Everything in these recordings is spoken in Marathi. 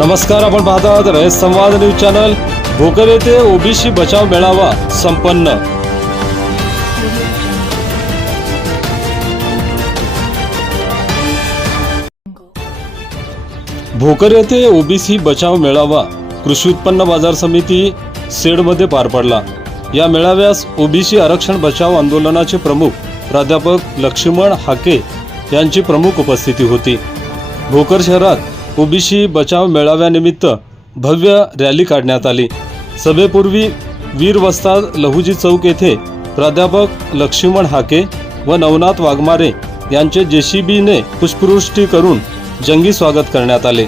नमस्कार, आपण पाहतात रयत संवाद न्यूज चॅनल। भोकर येथे ओबीसी बचाव मेळावा संपन्न। भोकर येथे ओबीसी बचाव मेळावा कृषी उत्पन्न बाजार समिती सेडमध्ये पार पडला। या मेळाव्यास ओबीसी आरक्षण बचाव आंदोलनाचे प्रमुख प्राध्यापक लक्ष्मण हाके यांची प्रमुख उपस्थिती होती। भोकर शहरात ओबीसी बचाव मेळाव्यानिमित्त भव्य रॅली काढण्यात आली। सभेपूर्वी वीर वस्ताद लहुजी चौक येथे प्राध्यापक लक्ष्मण हाके व नवनाथ वाघमारे यांचे जेसीबीने पुष्पवृष्टी करून जंगी स्वागत करण्यात आले।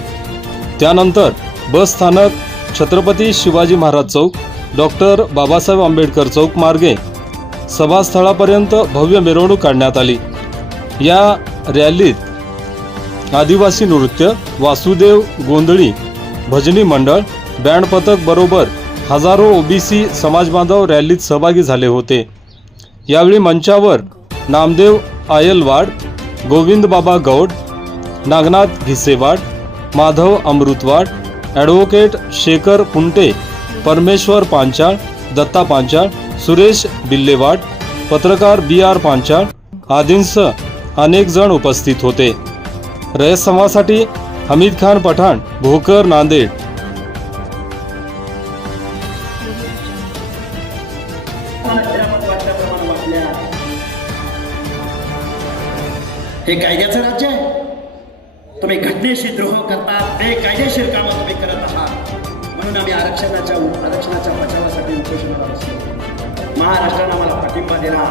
त्यानंतर बस स्थानक, छत्रपती शिवाजी महाराज चौक, डॉक्टर बाबासाहेब आंबेडकर चौक मार्गे सभास्थळापर्यंत भव्य मिरवणूक काढण्यात आली। या रॅलीत आदिवासी नृत्य, वासुदेव गोंधळी भजनी मंडळ, बँड पथक बरोबर हजारो ओबीसी समाजबांधव रॅलीत सहभागी झाले होते। यावेळी मंचावर नामदेव आयलवाड, गोविंद बाबा गौड, नागनाथ घिसेवाड, माधव अमृतवाड, ॲडव्होकेट शेखर कुंटे, परमेश्वर पांचाळ, दत्ता पांचाळ, सुरेश बिल्लेवाड, पत्रकार BR पांचाळ आदींसह अनेक जण उपस्थित होते। रयत संवादसाठी हमीद खान पठाण, भोकर, नांदेड। हे कायद्याचं राज्य आहे। तुम्ही घटनेशी द्रोह करता, बेकायदेशीर कामं तुम्ही करत आहात। म्हणून आम्ही आरक्षणाच्या बचावासाठी उपोषणाला बसलो। महाराष्ट्राने आम्हाला पाठिंबा दिला।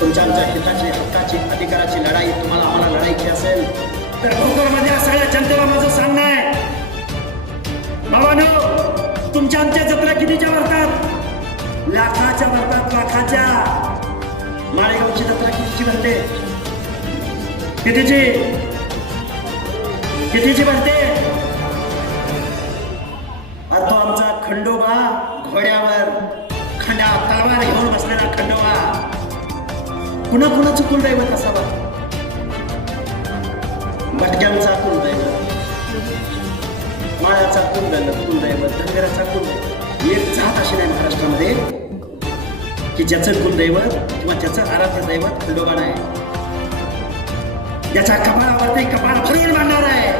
तुमच्या हिताची, हक्काची, अधिकाराची लढाई आम्हाला लढायची असेल तर भोकरमध्ये सगळ्या जनतेला माझं सांगणं आहे, भावांनो, तुमच्या आमच्या जत्रा कितीच्या भरतात? लाखाच्या भरतात, लाखाच्या। माळेगावची जत्रा कितीची भरते? कितीची भरते? तो आमचा खंडोबा, घोड्यावर तलवार घेऊन बसलेला खंडोबा, कुणाचं कुलदैवत असावा? भटक्यांचा कुलदैवत, माळ्याचा कुलदैवत, धनगराचा कुलदैवत। एक जात अशी नाही महाराष्ट्रामध्ये की ज्याचं कुलदैवत किंवा ज्याचं आराध्य दैवत खंडोबा नाही। ज्याच्या कपाळावरती कपाळ भरून मांडणार आहे।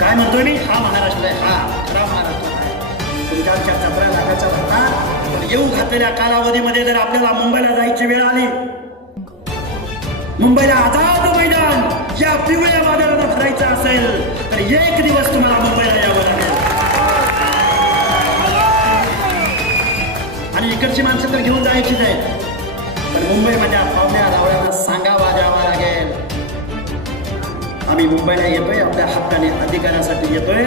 काय म्हणतोय मी? हा महाराष्ट्र आहे, हा खरा महाराष्ट्र आहे। तुमच्या 17 लाखाच्या भरतात, पण येऊ घातलेल्या कालावधीमध्ये जर आपल्याला मुंबईला जायची वेळ आली, मुंबईला आझाद मैदान या पिवळ्या वादळानं भरायचं असेल तर एक दिवस तुम्हाला मुंबईला यावं लागेल। आणि इकडची माणसं तर घेऊन जायचीच आहेत, पण मुंबईमध्ये पाहुण्या रावळ्यांना सांगावा द्यावा लागेल। आम्ही मुंबईला येतोय, आपल्या हक्काने, अधिकारासाठी येतोय,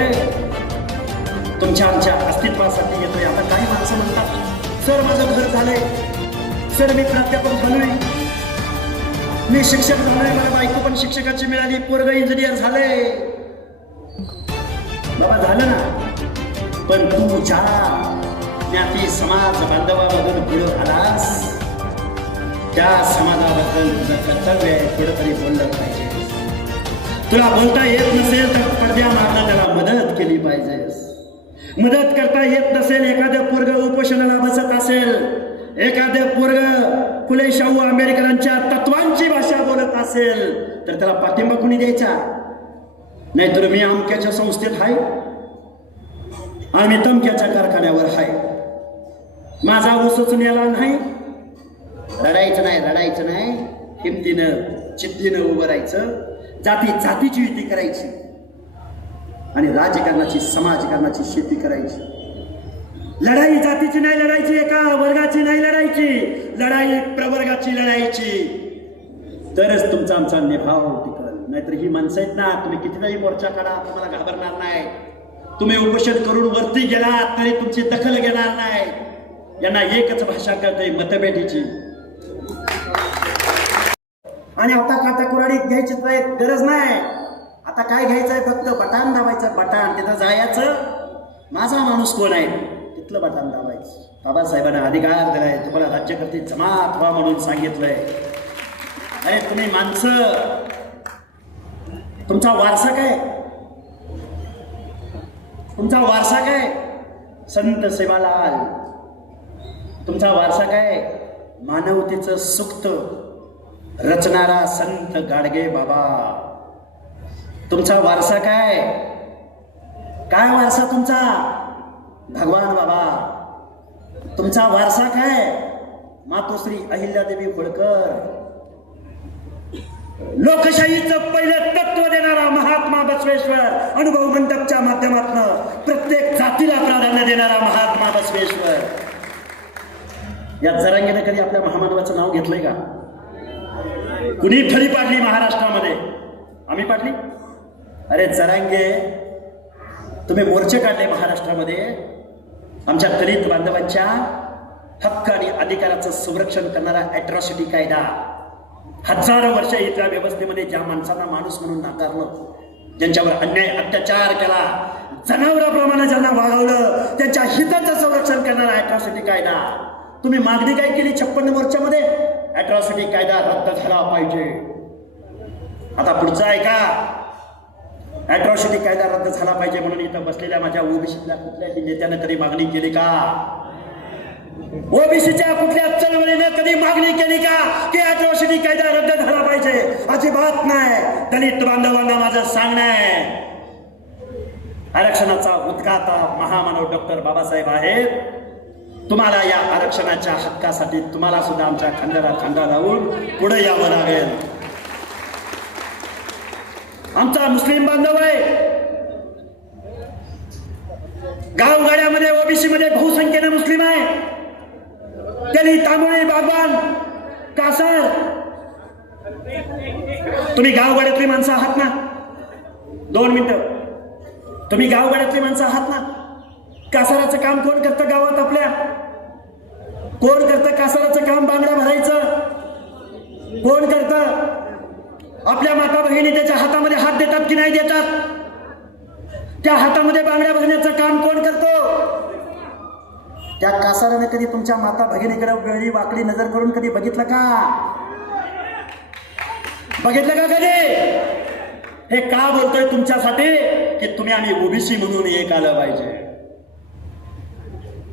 तुमच्या आमच्या अस्तित्वासाठी येतोय। आता काही माणसं म्हणतात, सर माझं घर झालंय, सर मी प्राध्यापक झालोय, मी शिक्षक झालोय, मला बायको पण शिक्षकाची मिळाली, पोरग इंजिनियर झालंय। बाबा झालं ना, पण तू ज्या ज्ञाती समाज बांधवामधून पुढे आलास त्या समाजाबद्दल तुझं कर्तव्य आहे, थोडं तरी बोललं पाहिजे। तुला बोलता येत नसेल तर पडद्या मारणं त्याला मदत केली पाहिजे। मदत करता येत नसेल, एखादं पोरग उपोषणाला बसत असेल, एखादं पोरग फुले शाहू आंबेडकरांच्या तत्वांची भाषा बोलत असेल तर त्याला पाठिंबा कुणी द्यायचा? नाहीतर मी अमक्याच्या संस्थेत आहे, आम्ही तमक्याच्या कारखान्यावर आहे, माझा ऊसच नेला नाही, रडायचं नाही, हिमतीनं जिद्दीनं उभं राहायचं, जातीची युती करायची आणि राजकारणाची, समाजकारणाची शेती करायची। लढाई जातीची नाही लढायची, एका वर्गाची नाही लढायची, लढाई प्रवर्गाची लढायची, तरच तुमचा आमचा निभाव टिकल। नाहीतर ही माणसं आहेत ना, तुम्ही कितीदाही मोर्चा काढा, तुम्हाला घाबरणार नाही। तुम्ही उपोषण करून वरती गेलात तरी तुमची दखल घेणार नाही। यांना एकच भाषा कळते, मतपेटीची। आणि आता काटाकुराडीत घ्यायची गरज नाही, आता काय घ्यायचंय? फक्त बटन दाबायचं, बटन तिथं जायचं, माझा माणूस कोण आहे तिथलं बटन दाबायचं। बाबासाहेबांना अधिकार दिलाय, तुम्हाला राज्यकर्ते जमात व्हा म्हणून सांगितलंय। अरे तुम्ही माणसं, तुमचा वारसा काय? तुमचा वारसा काय? संत सेवालाल. तुमचा वारसा काय? मानवतेचं सुक्त रचणारा संत गाडगे बाबा. तुमचा वारसा काय? काय वारसा तुमचा? भगवान बाबा. तुमचा वारसा काय? मातोश्री अहिल्यादेवी होळकर. लोकशाहीचं पहिलं तत्व देणारा महात्मा बसवेश्वर. अनुभव मंडपच्या माध्यमातून प्रत्येक जातीला प्राधान्य देणारा महात्मा बसवेश्वर. या जरांगेने कधी आपल्या महामानवाचं नाव घेतलंय का? कुणी फळी पाडली महाराष्ट्रामध्ये? आम्ही पाडली? अरे जरांगे, तुम्ही मोर्चे काढले महाराष्ट्रामध्ये आमच्या दलित बांधवांच्या हक्क आणि अधिकाराचं संरक्षण करणारा अॅट्रॉसिटी कायदा. हजारो वर्ष इथल्या व्यवस्थेमध्ये ज्या माणसांना माणूस म्हणून नाकारलं, ज्यांच्यावर अन्याय अत्याचार केला, जनावरांप्रमाणे ज्यांना वागवलं, त्यांच्या हिताचं संरक्षण करणारा अॅट्रॉसिटी कायदा. तुम्ही मागणी काय केली 56 मोर्चामध्ये? अॅट्रॉसिटी कायदा रद्द झाला पाहिजे. आता पुढचा आहे का? अॅट्रॉसिटी कायदा रद्द झाला पाहिजे म्हणून इथं बसलेल्या माझ्या ओबीसीतल्या कुठल्याही नेत्यानं कधी मागणी केली का? ओबीसीच्या कुठल्या चळवळीने कधी मागणी केली का की अॅट्रॉसिटी कायदा रद्द झाला पाहिजे? अजिबात नाही. दलित बांधवांना माझं सांगणं आहे, आरक्षणाचा उद्गाता महामानव डॉक्टर बाबासाहेब आहेत. तुम्हाला या आरक्षणाच्या हक्कासाठी तुम्हाला सुद्धा आमच्या खांद्याला खांदा लावून पुढे यावं लागेल. आमचा मुस्लिम बांधव आहे, गावगाड्यामध्ये ओबीसी मध्ये बहुसंख्येने मुस्लिम आहे. त्यांनी तांबोळी, बागवान, कासार. तुम्ही गावगाड्यातली माणसं आहात ना? 2 मिनिटं. तुम्ही गावगाड्यातली माणसं आहात ना? कासाराचं काम कोण करतं गावात आपल्या? कोण करतं कासाराचं काम? बांगड्या भरायचं कोण करतं? आपल्या माता बहिणी त्याच्या हातामध्ये हात देतात की नाही देतात? त्या हातामध्ये बांगड्या भरण्याचं काम कोण करतो? त्या कासाराने कधी तुमच्या माता भगिनीकडे वेळी वाकडी नजर करून कधी बघितलं का? बघितलं का कधी? हे का बोलतोय तुमच्यासाठी की तुम्ही आम्ही ओबीसी म्हणून एक आलं पाहिजे.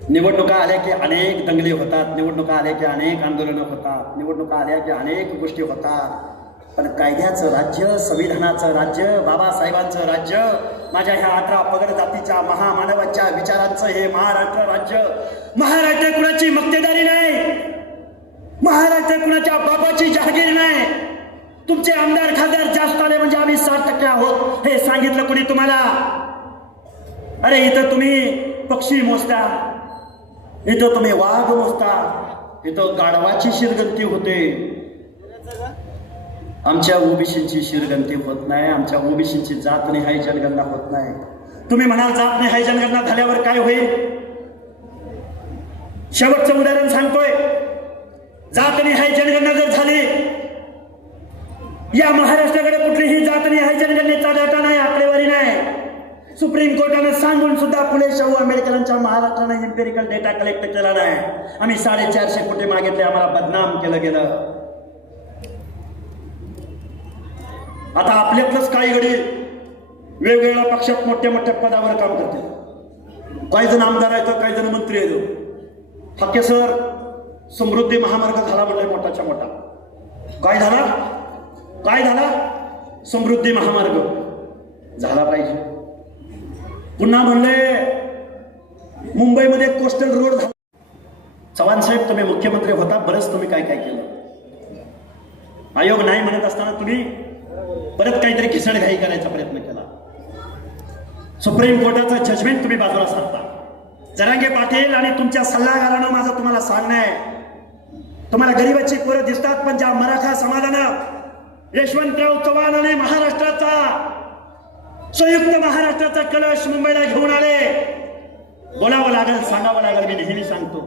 निवडणुका आल्या की अनेक दंगली होतात, निवडणुका आल्या की अनेक आंदोलनं होतात, निवडणुका आल्या की अनेक गोष्टी होतात. पण कायद्याचं राज्य, संविधानाचं राज्य, बाबासाहेबांचं राज्य, माझ्या ह्या 18 पगड जातीच्या महामानवांच्या विचारांचं हे महाराष्ट्र राज्य. महाराष्ट्र कुणाची मक्तेदारी नाही, महाराष्ट्र कुणाच्या बापाची जहागीर नाही. तुमचे आमदार खासदार जास्त आले म्हणजे आम्ही 60% आहोत हे सांगितलं कुणी तुम्हाला? अरे इथं तुम्ही पक्षी मोजता, इथं तुम्ही वाघ मोजता, इथं गाढवाची शिरगंती होते. आमच्या ओबीसीची शिरगंती होत नाही, आमच्या ओबीसीची जातनिहाय जनगणना होत नाही. तुम्ही म्हणाल जातनिहाय जनगणना झाल्यावर काय होईल? शेवटचं उदाहरण सांगतोय. जातनिहाय जनगणना जर झाली, या महाराष्ट्राकडे कुठलीही जातनिहाय जनगणनेचा डेटा नाही, आकडेवारी नाही. सुप्रीम कोर्टाने सांगून सुद्धा फुले शाहू आंबेडकरांच्या महाराष्ट्राने एम्पिरिकल डेटा कलेक्ट केला नाही. आम्ही 450 कोटी मागितले, आम्हाला बदनाम केलं गेलं. आता आपल्यातलंच काही घडी वेगवेगळ्या पक्षात मोठ्या मोठ्या पदावर काम करते. काही जण आमदार आहेत, काही जण मंत्री आहेत. फक्के सर समृद्धी महामार्ग झाला म्हणले मोठाच्या मोठा. काय झाला? काय झाला? समृद्धी महामार्ग झाला पाहिजे. पुन्हा म्हणले मुंबईमध्ये कोस्टल रोड झाला. चव्हाण साहेब तुम्ही मुख्यमंत्री होता, बरंच तुम्ही काय काय केलं. आयोग नाही म्हणत असताना तुम्ही परत काहीतरी खिसडघाई करायचा प्रयत्न केला. सुप्रीम कोर्टाचं जजमेंट तुम्ही बाजूला सारता. जरांगे पाटील आणि तुमच्या सल्लागारानं माझं तुम्हाला सांगणं आहे, तुम्हाला गरीबाची पोरं दिसतात, पण ज्या मराठा समाजानं यशवंतराव चव्हाण आणि महाराष्ट्राचा संयुक्त महाराष्ट्राचा कलश मुंबईला घेऊन आले, बोलावं लागेल, सांगावं लागेल. मी नेहमी सांगतो,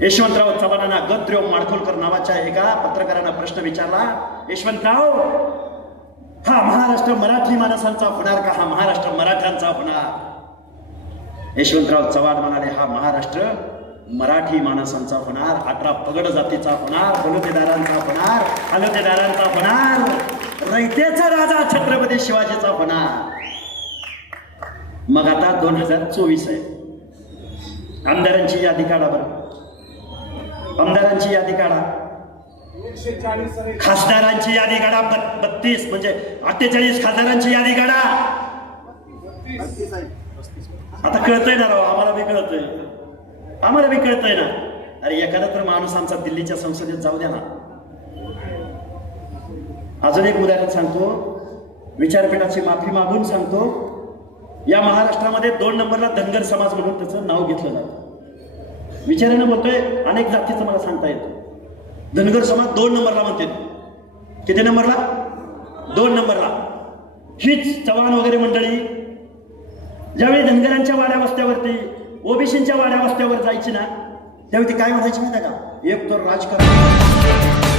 यशवंतराव चव्हाणांना गद्रेव माडखोलकर नावाच्या एका पत्रकारानं प्रश्न विचारला, यशवंतराव हा महाराष्ट्र मराठी माणसांचा होणार का हा महाराष्ट्र मराठ्यांचा होणार? यशवंतराव चव्हाण म्हणाले, हा महाराष्ट्र मराठी माणसांचा होणार, 18 पगड जातीचा होणार, बलुतेदारांचा होणार, हलतेदारांचा होणार, रयतेचा राजा छत्रपती शिवाजीचा होणार. मग आता 2024 आहे. आमदारांची यादी काढा बरं, आमदारांची यादी काढा. खासदारांची यादी काढा. 32 म्हणजे 48 खासदारांची यादी काढा. आता कळतंय ना राव, आम्हाला बी कळतंय ना. अरे एखादा तर माणूस आमचा दिल्लीच्या संसदेत जाऊ द्या ना. अजून एक उदाहरण सांगतो, विचारपीठाची माफी मागून सांगतो. या महाराष्ट्रामध्ये 2 नंबरला धनगर समाज म्हणून त्याचं नाव घेतलं जातं. विचारानं बोलतोय, अनेक जातीचं मला सांगता येतं. धनगर समाज 2 नंबरला म्हणते. किती नंबरला? 2 नंबरला. हीच चव्हाण वगैरे मंडळी ज्यावेळी धनगरांच्या वाड्या वस्त्यावरती, ओबीसींच्या वाड्या वस्त्यावर जायची ना, त्यावेळी ती काय म्हणायची माहिती का? एक तर राजकारण